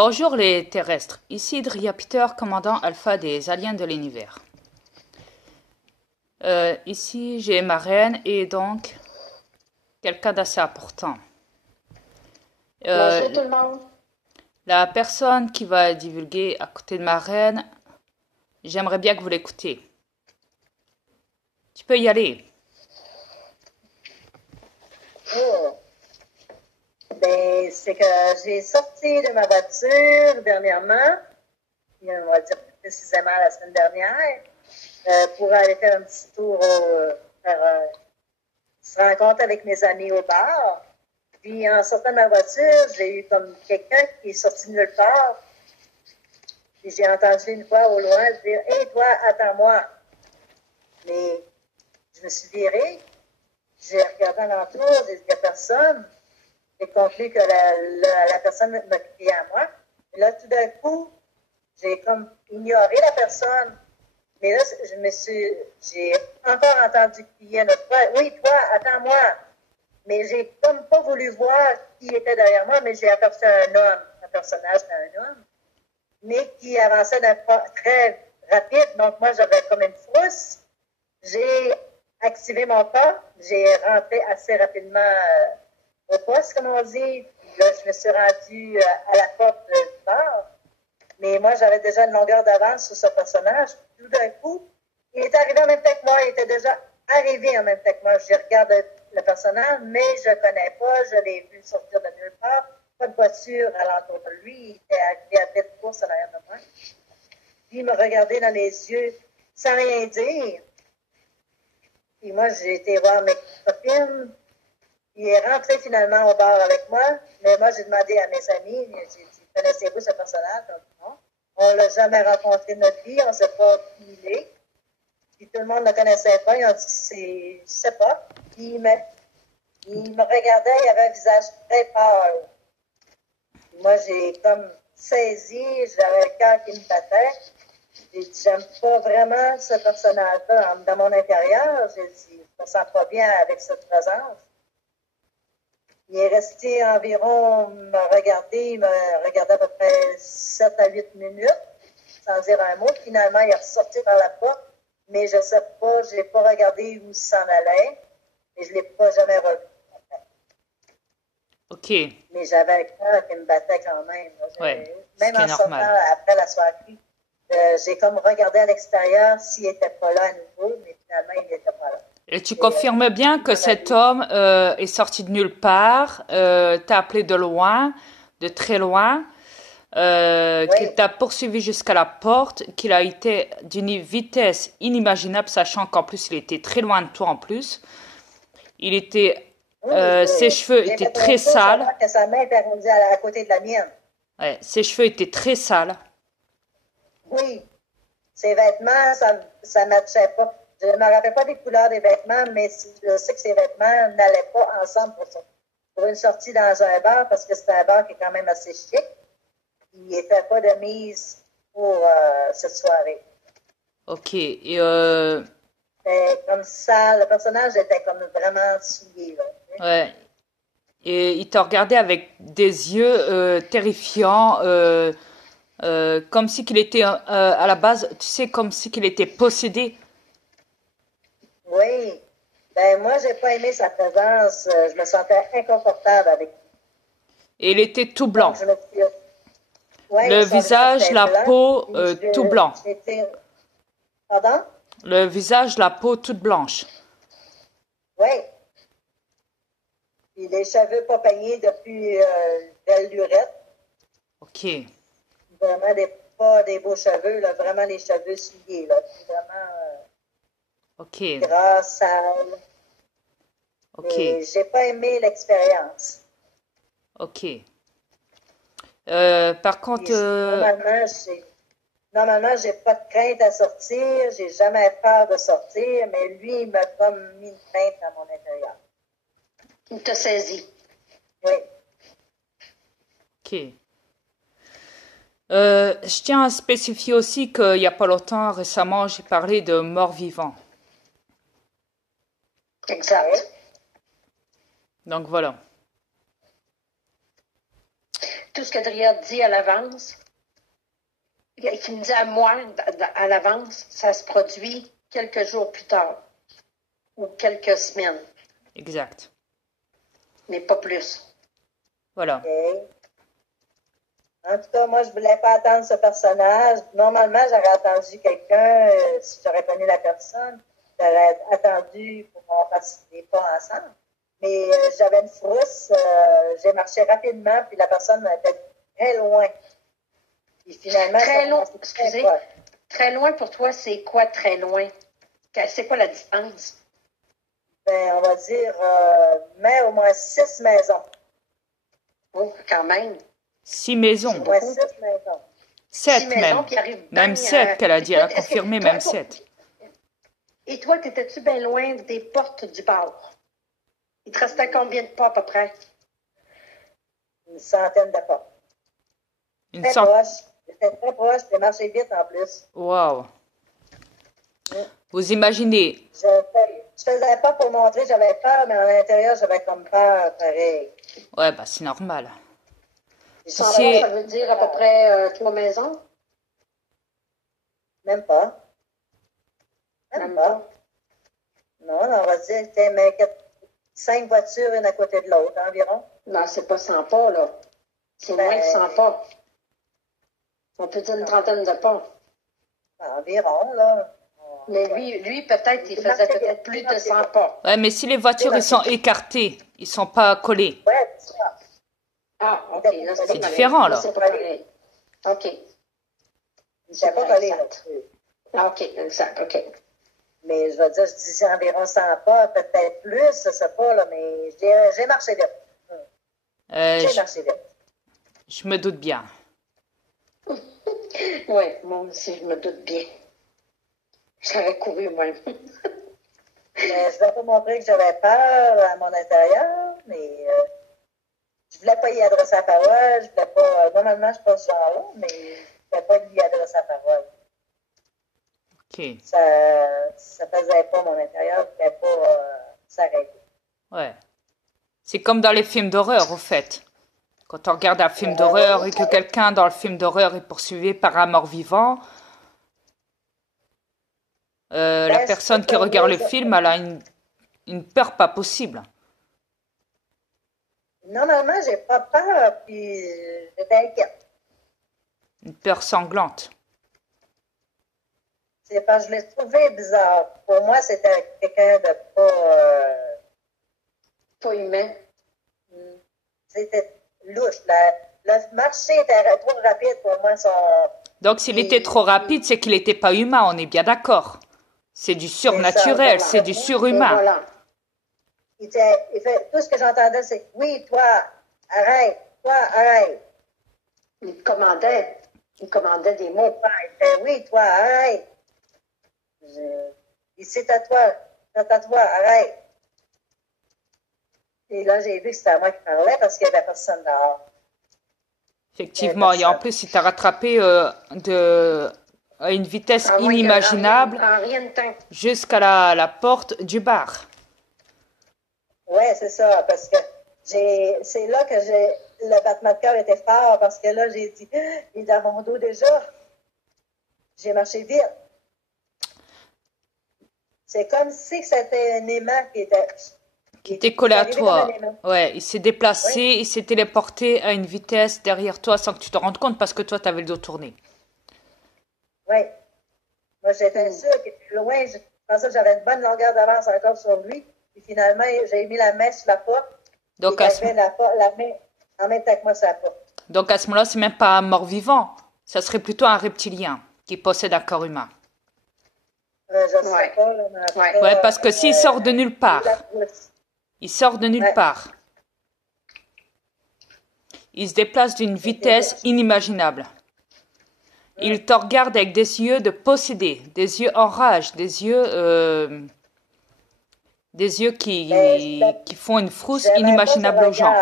Bonjour les terrestres, ici Dria Peter, commandant alpha des aliens de l'univers. Ici j'ai ma reine et donc quelqu'un d'assez important. Bonjour tout le monde. La personne qui va divulguer à côté de ma reine, j'aimerais bien que vous l'écoutiez. Tu peux y aller. Oh. Ben, c'est que j'ai sorti de ma voiture dernièrement, on va dire plus précisément la semaine dernière, pour aller faire un petit tour, faire une rencontre avec mes amis au bar. Puis en sortant de ma voiture, j'ai eu comme quelqu'un qui est sorti de nulle part. Puis j'ai entendu une voix au loin dire « Hey toi, attends-moi! » Mais je me suis virée, j'ai regardé alentour, j'ai dit « Il n'y a personne. » J'ai conclu que la personne me criait à moi. Et là, tout d'un coup, j'ai comme ignoré la personne. Mais là, j'ai encore entendu crier notre fois. Oui, toi, attends-moi. Mais j'ai comme pas voulu voir qui était derrière moi, mais j'ai aperçu un homme, un personnage d'un homme, mais qui avançait d'un pas très rapide. Donc, moi, j'avais comme une frousse. J'ai activé mon pas. J'ai rentré assez rapidement au poste, comme on dit. Puis là, je me suis rendue à la porte du bar. Mais moi, j'avais déjà une longueur d'avance sur ce personnage. Tout d'un coup, il est arrivé en même temps que moi. Il était déjà arrivé en même temps que moi. Je regarde le personnage, mais je ne le connais pas. Je l'ai vu sortir de nulle part. Pas de voiture alentour de lui. Il était arrivé à tête de course en arrière de moi. Puis il me regardait dans les yeux sans rien dire. Puis moi, j'ai été voir mes copines. Il est rentré finalement au bar avec moi, mais moi, j'ai demandé à mes amis, j'ai dit, connaissez-vous ce personnage? Non. On ne l'a jamais rencontré de notre vie, on ne sait pas qui il est. Puis tout le monde ne le connaissait pas, ils ont dit, je ne sais pas. Puis il me regardait, il avait un visage très pâle. Moi, j'ai comme saisi, j'avais le cœur qui me battait. J'ai dit, j'aime pas vraiment ce personnage-là dans mon intérieur. J'ai dit, je me sens pas bien avec cette présence. Il est resté environ, il me regardait à peu près 7 à 8 minutes, sans dire un mot. Finalement, il est ressorti par la porte, mais je ne sais pas, je n'ai pas regardé où il s'en allait, et je ne l'ai pas jamais revu. Ok. Mais j'avais le cœur qui me battait quand même. Ouais, ce Même qui est en sortant normal. après la soirée, j'ai comme regardé à l'extérieur s'il n'était pas là à nouveau, mais finalement, il n'était pas là. Et tu confirmes bien que cet homme est sorti de nulle part, t'a appelé de loin, de très loin, qu'il Oui, t'a poursuivi jusqu'à la porte, qu'il a été d'une vitesse inimaginable, sachant qu'en plus il était très loin de toi en plus. Il était, oui, ses cheveux j'ai étaient fait très un tour sales. savoir que sa main était rendue à côté de la mienne. Ouais, ses cheveux étaient très sales. Oui, ses vêtements, ça ne matchait pas. Je ne me rappelle pas des couleurs des vêtements, mais je sais que ses vêtements n'allaient pas ensemble pour une sortie dans un bar, parce que c'est un bar qui est quand même assez chic. Il n'était pas de mise pour cette soirée. Ok. Et C'était comme ça, le personnage était comme vraiment souillé, là. ouais. Et il t'a regardé avec des yeux terrifiants, comme si qu'il était à la base, tu sais, comme si qu'il était possédé. Oui. Ben, moi, j'ai pas aimé sa présence. Je me sentais inconfortable avec lui. Et il était tout blanc. Donc, je me suis... Oui, Le son visage visage, était la blanc. peau, Puis tout blanc. j'étais... Pardon? Le visage, la peau toute blanche. Oui. Puis les cheveux pas peignés depuis belle lurette. Ok. Vraiment pas des beaux cheveux, là, vraiment les cheveux souillés. Là. Vraiment Ok. gras, sales. Ok. Mais j'ai pas aimé l'expérience. Ok. Par contre, Puis, normalement, j'ai pas de crainte à sortir. J'ai jamais peur de sortir, mais lui, il m'a comme mis une crainte à mon intérieur. Il t'a saisi. Oui. ok. Je tiens à spécifier aussi qu'il n'y a pas longtemps, récemment, j'ai parlé de mort-vivant. Exact. Donc voilà. tout ce que Dria dit à l'avance, qui me dit à moi à l'avance, ça se produit quelques jours plus tard ou quelques semaines, Exact. mais pas plus. Voilà. OK. En tout cas, moi, je voulais pas attendre ce personnage. Normalement, j'aurais attendu quelqu'un, si j'aurais connu la personne, j'aurais attendu pour qu'on fasse des pas ensemble. Mais j'avais une frousse, j'ai marché rapidement, puis la personne était très loin. Et finalement, Très ça loin, commençait excusez, proche. très loin pour toi, c'est quoi très loin? C'est quoi la distance? Ben, on va dire, mais au moins 6 maisons. Oh, quand même. 6 maisons. Au moins 6 maisons. 7 Six maisons même. qui arrivent Même bien, 7 qu'elle a dit. Elle a est-ce que confirmé toi, même 7. Et toi, t'étais-tu bien loin des portes du bar? Il te restait combien de pas à peu près? Une centaine de pas. Une Très centaine. proche. J'étais très proche, j'ai marché vite en plus. Waouh. Vous imaginez, Je faisais pas pour montrer, j'avais peur, mais à l'intérieur, j'avais comme peur, pareil. ouais, bah c'est normal. Ça C'est- veut dire à peu près 3 maisons? Même pas. Même pas. Non, on va dire que c'était 5 voitures, une à côté de l'autre, environ. Non, c'est pas 100 pas, là. C'est Ben- moins que 100 pas. On peut dire une trentaine de pas. Environ, là. Mais lui peut-être, il faisait peut-être plus de 100 pas. Ouais, mais si les voitures ils sont écartées, ils sont pas collés. Ouais, c'est ça. Ah, OK. Là, C'est pas pareil. différent, là. C'est pas pareil. OK. Il n'était pas collé là-dessus. Ah, OK, exact, OK. Mais je vais dire, je disais environ 100 pas, peut-être plus, je sais pas, là, mais j'ai marché vite. J'ai Je, marché vite. je me doute bien. Oui, moi aussi, je me doute bien. J'aurais couru, moi. Mais je ne vais pas montrer que j'avais peur à mon intérieur, mais je voulais pas y adresser la parole. Je voulais pas. Normalement, je suis pas ce genre-là, mais je voulais pas y adresser la parole. Ok. Ça faisait pas mon intérieur, je voulais pas s'arrêter. Ouais. C'est comme dans les films d'horreur, au fait. Quand on regarde un film d'horreur et que quelqu'un dans le film d'horreur est poursuivi par un mort-vivant, la personne qui regarde le film, elle a une peur pas possible. Normalement, j'ai pas peur, puis j'étais inquiète. Une peur sanglante. C'est parce que je l'ai trouvé bizarre. Pour moi, c'était quelqu'un de pas. Pas humain. C'était louche. Le marché était trop rapide pour moi. Donc s'il était trop rapide, c'est qu'il n'était pas humain, on est bien d'accord. C'est du surnaturel, c'est du surhumain. Voilà. Il fait, tout ce que j'entendais, c'est oui, toi, arrête, toi, arrête. Il commandait des mots. Il fait oui, toi, arrête. C'est à toi, arrête. Et là, j'ai vu que c'était à moi qui parlais parce qu'il n'y avait personne dehors. Effectivement, et en plus, il t'a rattrapé à une vitesse inimaginable En rien de temps. jusqu'à la porte du bar. Oui, c'est ça, parce que c'est là que le battement de cœur était fort, parce que là, j'ai dit, il est dans mon dos déjà. J'ai marché vite. C'est comme si c'était un aimant Qui était collé à arrivé toi. comme un aimant. Ouais, il s'est déplacé, il s'est téléporté à une vitesse derrière toi sans que tu te rendes compte parce que toi, tu avais le dos tourné. Oui. Moi, j'étais sûre qu'il était loin. Je pensais que j'avais une bonne longueur d'avance encore sur lui. Puis finalement, j'ai mis la main sur la porte. Donc il à ce, avait la main en même temps que moi sur la porte. donc à ce moment-là, c'est même pas un mort-vivant. Ça serait plutôt un reptilien qui possède un corps humain. Je ne sais pas. Là, mais après, Ouais, parce que s'il sort de nulle part, il sort de nulle part. Il se déplace d'une vitesse inimaginable. Il te regarde avec des yeux de possédé, des yeux en rage, des yeux qui font une frousse inimaginable aux gens.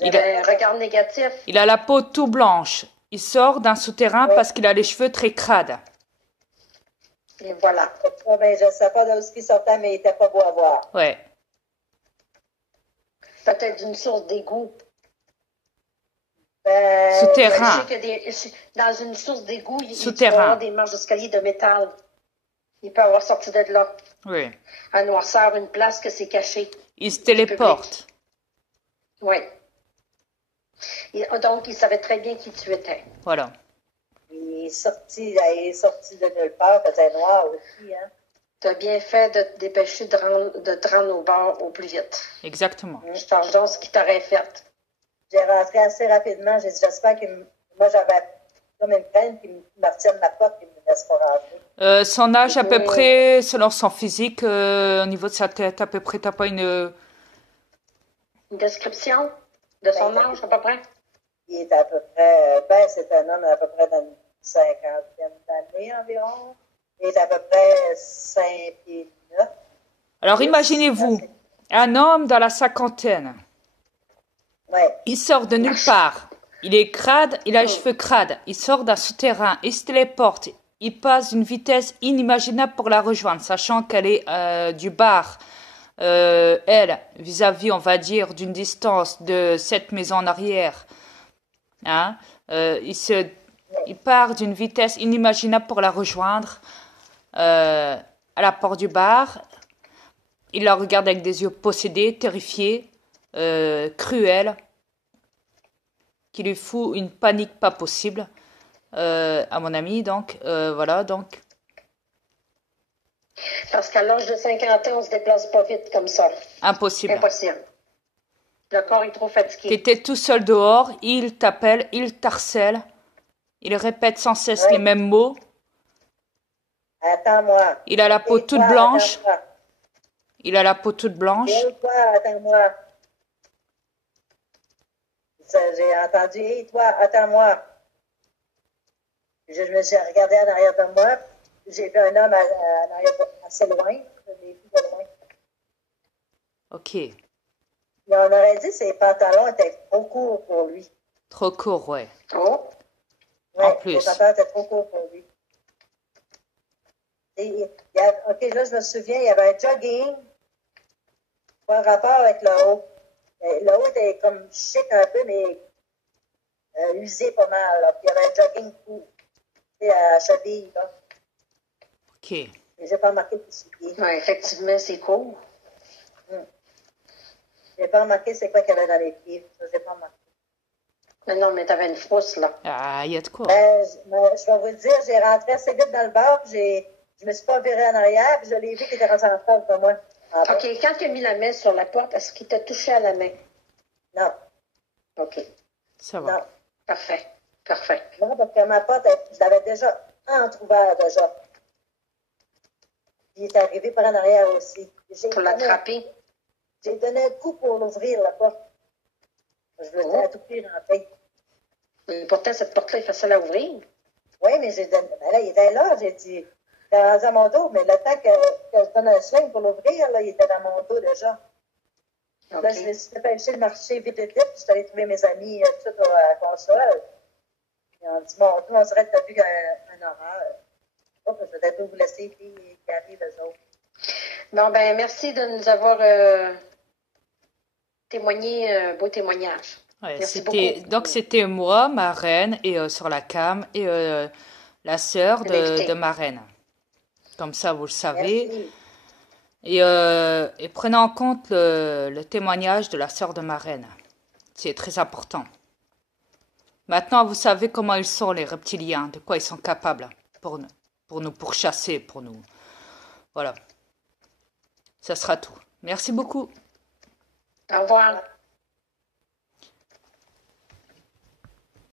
Il a un regard négatif. Il a la peau tout blanche. Il sort d'un souterrain parce qu'il a les cheveux très crades. Et voilà. Ben, je ne sais pas d'où il sortait, mais il n'était pas beau à voir. Ouais. Peut-être d'une source d'égout. Souterrain. Je sais que dans une source d'égout, il peut y Souterrain. avoir des marches d'escalier de métal. Il peut avoir sorti de là. Oui. À noirceur, une place que c'est caché. Il se téléporte. Oui. Donc, il savait très bien qui tu étais. Voilà. Il est sorti de nulle part, il faisait noir aussi, hein. Tu as bien fait de te dépêcher de te rendre au bar au plus vite. Exactement. Je pense donc ce qu'il t'aurait fait. J'ai rentré assez rapidement. J'ai dit, j'espère moi, j'avais comme une peine qui me retienne la porte et me laisse pas rentrer. Son âge à peu près, selon son physique, au niveau de sa tête, à peu près, t'as pas une... Une description de son âge, à peu près? Il est à peu près, c'est un homme à peu près d'une cinquantaine d'années environ. Il est à peu près 5 pieds 9. Alors imaginez-vous, un homme dans la cinquantaine. Ouais. Il sort de nulle part. Il est crade, il a les cheveux crades. Il sort d'un souterrain, il se téléporte. Il passe d'une vitesse inimaginable pour la rejoindre, sachant qu'elle est du bar. Elle, vis-à-vis, on va dire, d'une distance de 7 maisons en arrière. Hein? Il part d'une vitesse inimaginable pour la rejoindre à la porte du bar. Il la regarde avec des yeux possédés, terrifiés, cruels, qui lui fout une panique pas possible, à mon ami. Donc, voilà, donc. Parce qu'à l'âge de 50 ans, on se déplace pas vite comme ça. Impossible. Impossible. Le corps est trop fatigué. Tu étais tout seul dehors, il t'appelle, il t'harcèle, il répète sans cesse les mêmes mots. Attends-moi. Il a la peau toute blanche. Il a la peau toute blanche. Et toi, attends-moi. J'ai entendu, et toi, attends-moi. Je me suis regardé en arrière de moi. J'ai vu un homme en arrière assez loin. Je l'ai vu de loin. Ok. Mais on aurait dit que ses pantalons étaient trop courts pour lui. Trop court, ouais. Oh. Ouais, En plus. ses pantalons étaient trop courts pour lui. OK, là, je me souviens, il y avait un jogging. Pas rapport avec le haut. Le haut était comme chic un peu, mais usé pas mal. Là. Puis il y avait un jogging court. À cheville, là. Ok. Et j'ai pas remarqué le soulier. Oui, effectivement, c'est court. J'ai pas remarqué c'est quoi qu'il y avait dans les pieds. Ça, j'ai pas remarqué. Mais non, mais t'avais une frousse, là. Ah, il y a de quoi. Je vais vous le dire, j'ai rentré assez vite dans le bar, puis je me suis pas virée en arrière, puis je l'ai vu qu'il était rentré en face de moi. OK, quand tu as mis la main sur la porte, est-ce qu'il t'a touché à la main? Non. OK. Ça va. Non. Parfait. Parfait. Non, parce que ma porte, je l'avais déjà entrouverte déjà. Il est arrivé par en arrière aussi. Pour l'attraper? J'ai donné un coup pour l'ouvrir, la porte. Je voulais à tout prix rentrer. Et pourtant, cette porte-là est facile à ouvrir. Oui, mais j'ai donné. Ben là, il était là, j'ai dit. Il était rendu à mon dos, mais le temps que je donne un swing pour l'ouvrir, là, il était dans mon dos déjà. OK. Là, je me suis dépêché de marcher vite, puis je suis allée trouver mes amis tout à la console. Ils ont dit, mon Dieu, on serait vu un horreur. Oh, je vais peut-être vous laisser, puis qui arrivent eux autres. Bon, ben, merci de nous avoir témoigné un beau témoignage. Ouais, Merci beaucoup. donc c'était moi, ma reine, et sur la cam, et la sœur de ma reine. Comme ça, vous le savez. Merci. Et prenez en compte le témoignage de la sœur de ma reine. C'est très important. Maintenant, vous savez comment ils sont, les reptiliens, de quoi ils sont capables pour nous pourchasser, pour nous. Voilà. Ça sera tout. Merci beaucoup. Au revoir.